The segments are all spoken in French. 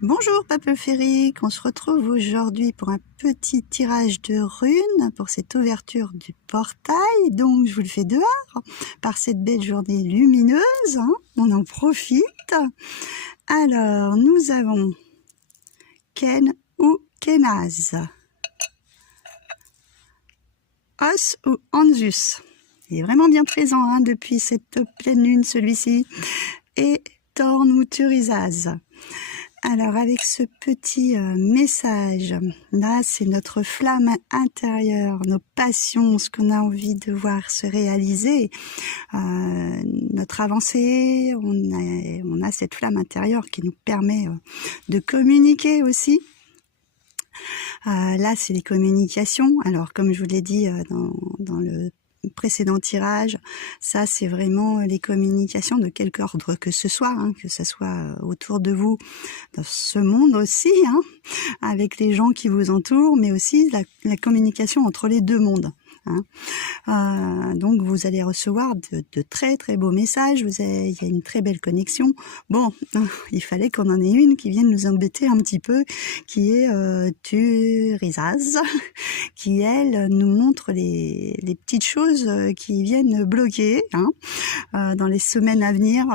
Bonjour Peuple Féerique, on se retrouve aujourd'hui pour un petit tirage de runes pour cette ouverture du portail. Donc je vous le fais dehors par cette belle journée lumineuse, hein, on en profite. Alors nous avons Ken ou Kenaz, Os ou Anzus. Il est vraiment bien présent hein, depuis cette pleine lune celui-ci. Et Thorn ou Thurisaz. Alors avec ce petit message, là c'est notre flamme intérieure, nos passions, ce qu'on a envie de voir se réaliser, notre avancée, on a cette flamme intérieure qui nous permet de communiquer aussi. Là c'est les communications, alors comme je vous l'ai dit dans le précédent tirage, ça c'est vraiment les communications de quelque ordre que ce soit, hein, que ce soit autour de vous, dans ce monde aussi, hein, avec les gens qui vous entourent, mais aussi la communication entre les deux mondes. Hein. Donc vous allez recevoir de très très beaux messages, il y a une très belle connexion. Bon, il fallait qu'on en ait une qui vienne nous embêter un petit peu, qui est Thurisaz, qui elle nous montre les petites choses qui viennent bloquer hein, dans les semaines à venir.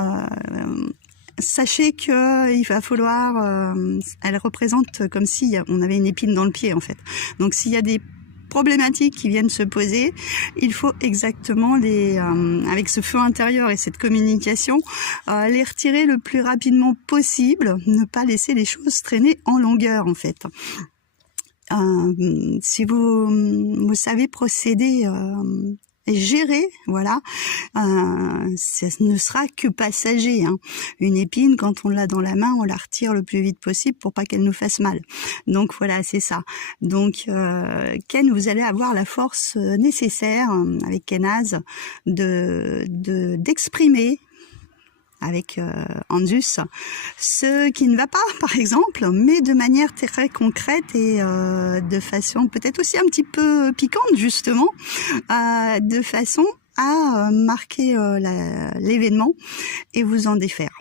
Sachez qu'il va falloir, elle représente comme si on avait une épine dans le pied en fait. Donc s'il y a des problématiques qui viennent se poser, il faut exactement avec ce feu intérieur et cette communication, les retirer le plus rapidement possible, ne pas laisser les choses traîner en longueur en fait. Si vous savez procéder et gérer, voilà, ce ne sera que passager. Hein. Une épine, quand on l'a dans la main, on la retire le plus vite possible pour pas qu'elle nous fasse mal. Donc voilà, c'est ça. Donc Ken, vous allez avoir la force nécessaire avec Kenaz d'exprimer avec Anzus, ce qui ne va pas, par exemple, mais de manière très concrète et de façon peut-être aussi un petit peu piquante, justement, de façon à marquer l'événement et vous en défaire.